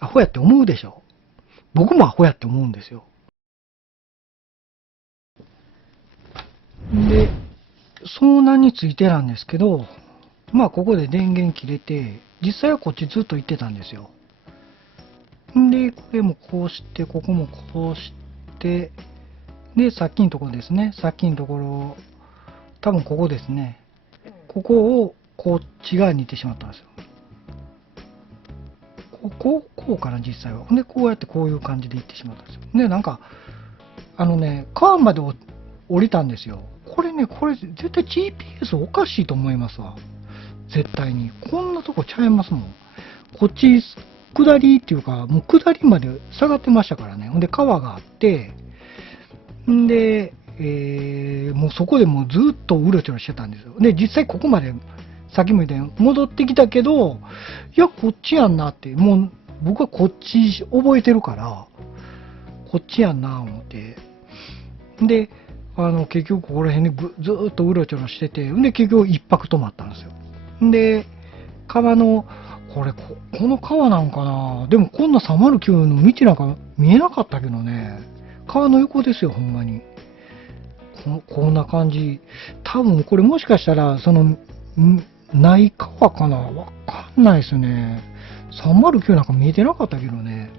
アホやって思うでしょ。僕もアホやって思うんですよ。で、遭難についてなんですけど、まあここで電源切れて、実際はこっちずっと行ってたんですよ。で、これもこうして、ここもこうして、で、さっきのところですね。さっきのところ、多分ここですね。ここをこっち側に行ってしまったんですよ。こうかな、実際は。で、こうやってこういう感じで行ってしまったんですよ。で、なんか、川まで降りたんですよ。これね、これ絶対 GPS おかしいと思いますわ。絶対に。こんなとこちゃいますもん。こっち、下りっていうか、もう下りまで下がってましたからね。ほんで、川があって、んで、もうそこでもうずっとうろちょろしてたんですよ。で、実際ここまで、さっきも言ったように戻ってきたけど、いや、こっちやんなって、もう僕はこっち覚えてるから、こっちやんな思って。で、結局ここら辺でずーっとうろちょろしてて、で、結局一泊泊まったんですよ。で、川の、この川なんかな、でもこんな309の道なんか見えなかったけどね、川の横ですよ、ほんまに。こんな感じ。多分これもしかしたら、内川かな、わかんないですね。309なんか見えてなかったけどね。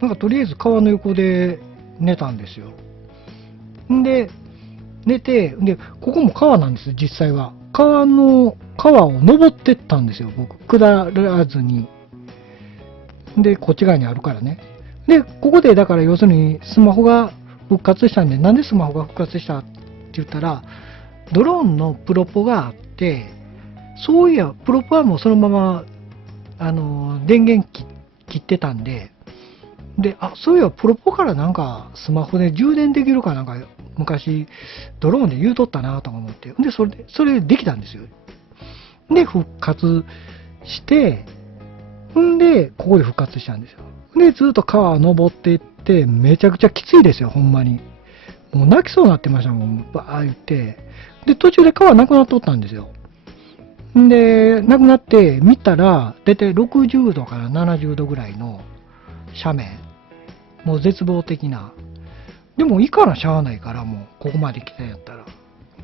なんかとりあえず川の横で寝たんですよ。んで、寝て、で、ここも川なんですよ、実際は。川を登ってったんですよ、僕。下らずに。で、こっち側にあるからね。で、ここで、だから要するにスマホが復活したんで、なんでスマホが復活したって言ったら、ドローンのプロポがあって、そういや、プロポはもうそのまま、電源切ってたんで、で、そういや、プロポからなんかスマホで充電できるかなんか、昔、ドローンで言うとったなとか思って、で、それできたんですよ。で、復活して、んで、ここで復活したんですよ。で、ずっと川を登っていって、めちゃくちゃきついですよ、ほんまに。もう泣きそうになってましたもん、バー言って。で、途中で川なくなっとったんですよ。んで、なくなって見たら、だいたい60度から70度ぐらいの斜面。もう絶望的な。でも、いかなしゃあないから、もう、ここまで来たんやったら。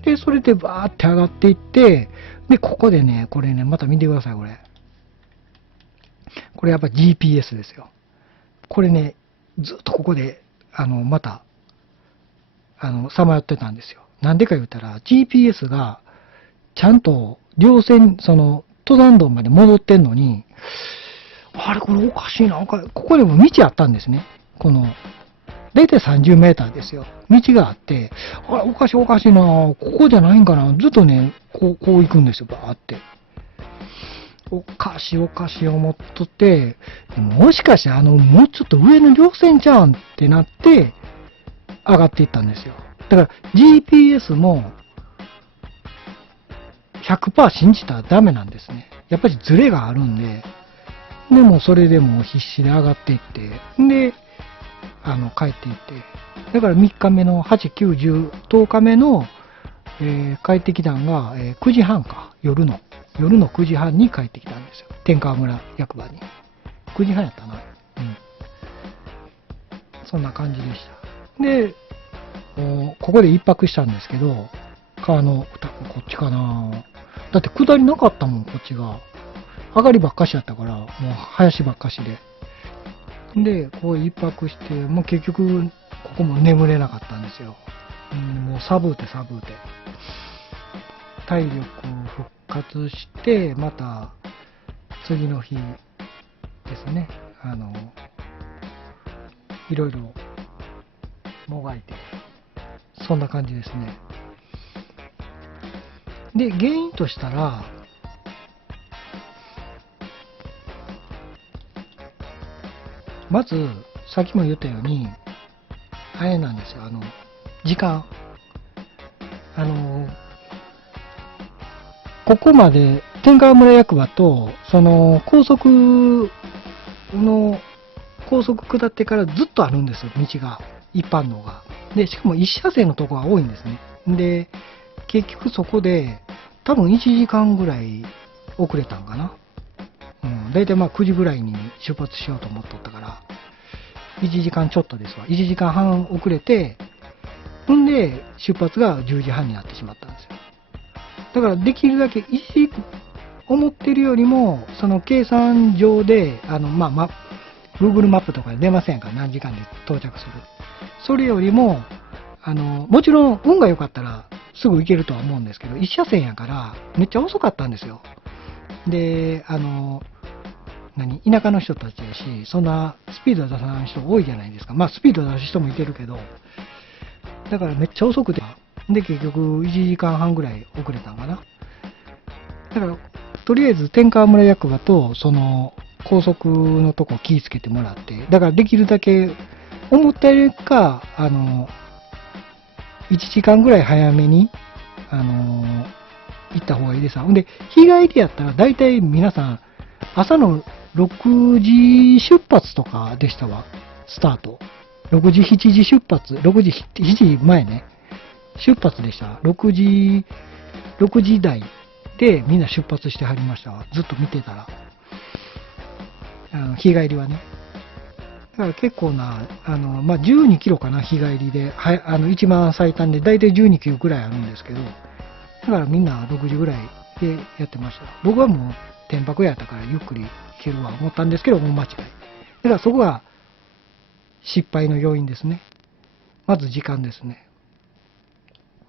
で、それでバーって上がっていって、で、ここでね、これね、また見てください、これ。これやっぱ GPS ですよ。これね、ずっとここで、また、さまよってたんですよ。なんでか言ったら、GPS が、ちゃんと、稜線、登山道まで戻ってんのに、あれ、これおかしいな、ここでも道あったんですね。この、だいたい30メーターですよ。道があって、あれ、おかしいおかしいな、ここじゃないんかな、ずっとね、こう行くんですよ、バーって。おかしいおかしい思っとって、もしかしてもうちょっと上の稜線じゃんってなって、上がっていったんですよ。だから GPS も100%信じたらダメなんですね。やっぱりズレがあるんで、でもそれでも必死で上がっていって、で、帰っていって、だから3日目の8、9、10、10日目の、帰ってきたのが、9時半か、夜の9時半に帰ってきたんですよ。天川村役場に。9時半やったな。うん。そんな感じでした。で、ここで一泊したんですけど、川の、こっちかな。だって下りなかったもん、こっちが。上がりばっかしやったから、もう林ばっかしで。で、こう一泊して、もう結局、ここも眠れなかったんですよ。もうサブーて。体力復活して、また次の日ですね、いろいろもがいて、そんな感じですね。で、原因としたら、まず、さっきも言ったように、あれなんですよ、時間。あの、ここまで、天川村役場と、の、高速下ってからずっとあるんですよ、道が。一般道が。で、しかも一車線のとこが多いんですね。で、結局そこで、多分1時間ぐらい遅れたんかな。大体まあ9時ぐらいに出発しようと思っとったから、1時間ちょっとですわ。1時間半遅れて、ほんで、出発が10時半になってしまったんですよ。だからできるだけ思ってるよりも、その計算上で、Google マップとかで出ませんから、何時間で到着する。それよりも、もちろん運が良かったらすぐ行けるとは思うんですけど、一車線やからめっちゃ遅かったんですよ。で、田舎の人たちやし、そんなスピード出さない人多いじゃないですか。まあ、スピード出す人もいてるけど、だからめっちゃ遅くて、で、結局1時間半ぐらい遅れたんかな。だから、とりあえず天川村役場と、その、高速のとこ気ぃつけてもらって、だからできるだけ、思ったよりか、1時間ぐらい早めに、行った方がいいですわ。で、日帰りやったら大体皆さん、朝の6時出発とかでしたわ、スタート。6時、7時出発、6時、7時前ね、出発でした。6時台でみんな出発してはりましたわ。ずっと見てたら。日帰りはね。だから結構な、12キロかな、日帰りで。一番最短で、だいたい12キロぐらいあるんですけど、だからみんな6時ぐらいでやってました。僕はもう、天白やったからゆっくり行けるわ思ったんですけど、もう間違い。だからそこが失敗の要因ですね。まず時間ですね。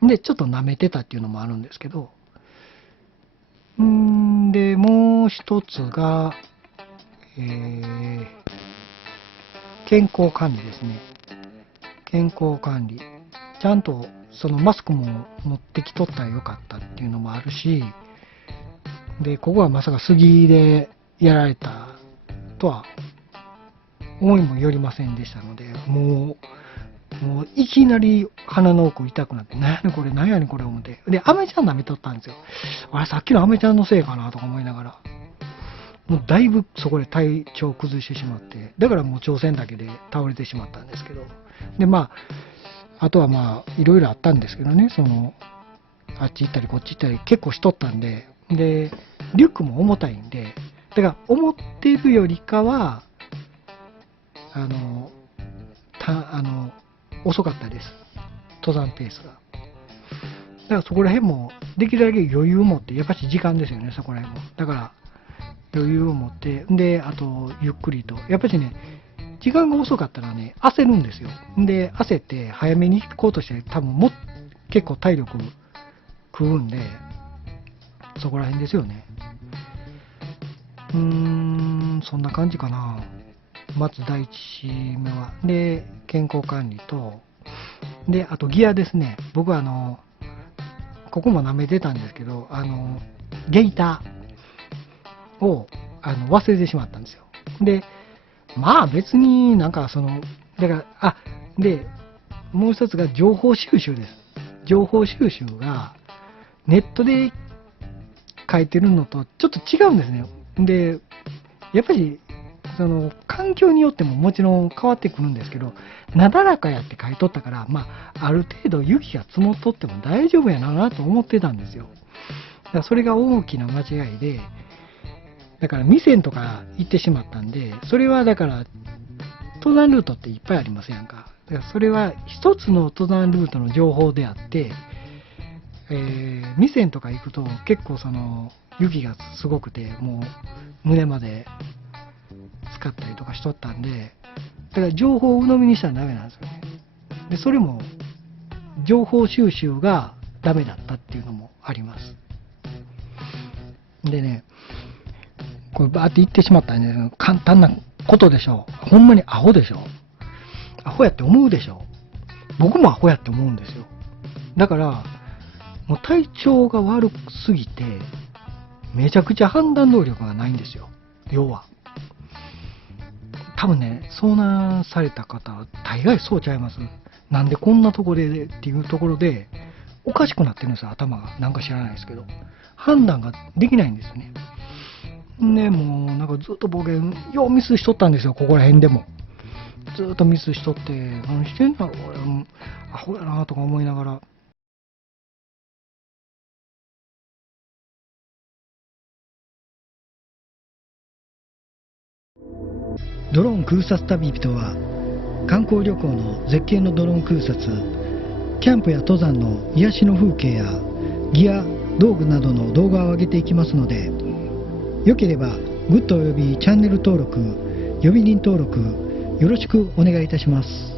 で、ちょっと舐めてたっていうのもあるんですけど、で、もう一つが、健康管理ですね。健康管理。ちゃんとそのマスクも持ってきとったらよかったっていうのもあるし、で、ここはまさか杉でやられたとは思いもよりませんでしたので、もういきなり鼻の奥痛くなって、なんやねんこれ、なんやねんこれ思って。で、アメちゃん舐めとったんですよ。あれ、さっきのアメちゃんのせいかなとか思いながら。もうだいぶそこで体調を崩してしまって、だからもう朝鮮だけで倒れてしまったんですけど。で、あとはいろいろあったんですけどね、あっち行ったりこっち行ったり結構しとったんで、で、リュックも重たいんで、だから思ってるよりかは、あの、た、あの、遅かったです。登山ペースが。だからそこら辺も、できるだけ余裕を持って、やっぱし時間ですよね、そこら辺も。だから、余裕を持って、で、あと、ゆっくりと。やっぱりね、時間が遅かったらね、焦るんですよ。で、焦って早めに行こうとして、多分結構体力食うんで、そこら辺ですよね。そんな感じかな。まず第一目は。で、健康管理と、で、あとギアですね。僕はここも舐めてたんですけど、ゲイターを忘れてしまったんですよ。で、まあ別になんかだから、で、もう一つが情報収集です。情報収集がネットで書いてるのとちょっと違うんですね。で、やっぱり環境によってももちろん変わってくるんですけど、なだらかやって書いとったから、ある程度雪が積もっとっても大丈夫やなと思ってたんですよ。だからそれが大きな間違いで、だから未線とか行ってしまったんで、それはだから登山ルートっていっぱいありますやんか。だからそれは一つの登山ルートの情報であって、未線とか行くと結構雪がすごくて、もう胸まで使ったりとかしとったんで、だから情報を鵜呑みにしたらダメなんですよね。で、それも情報収集がダメだったっていうのもあります。でね、これバーって言ってしまったんで、簡単なことでしょう。ほんまにアホでしょ。アホやって思うでしょ。僕もアホやって思うんですよ。だから、もう体調が悪すぎて、めちゃくちゃ判断能力がないんですよ。要は。多分ね、遭難された方は大概そうちゃいます。なんでこんなとこでっていうところで、おかしくなってるんですよ、頭が。なんか知らないですけど。判断ができないんですよね。で、もうなんかずっと僕、ようミスしとったんですよ、ここら辺でも。ずっとミスしとって、何してんだろう、俺、アホやなとか思いながら。ドローン空撮旅人は、観光旅行の絶景のドローン空撮、キャンプや登山の癒しの風景やギア、道具などの動画を上げていきますので、よければグッドおよびチャンネル登録、呼び鈴登録よろしくお願いいたします。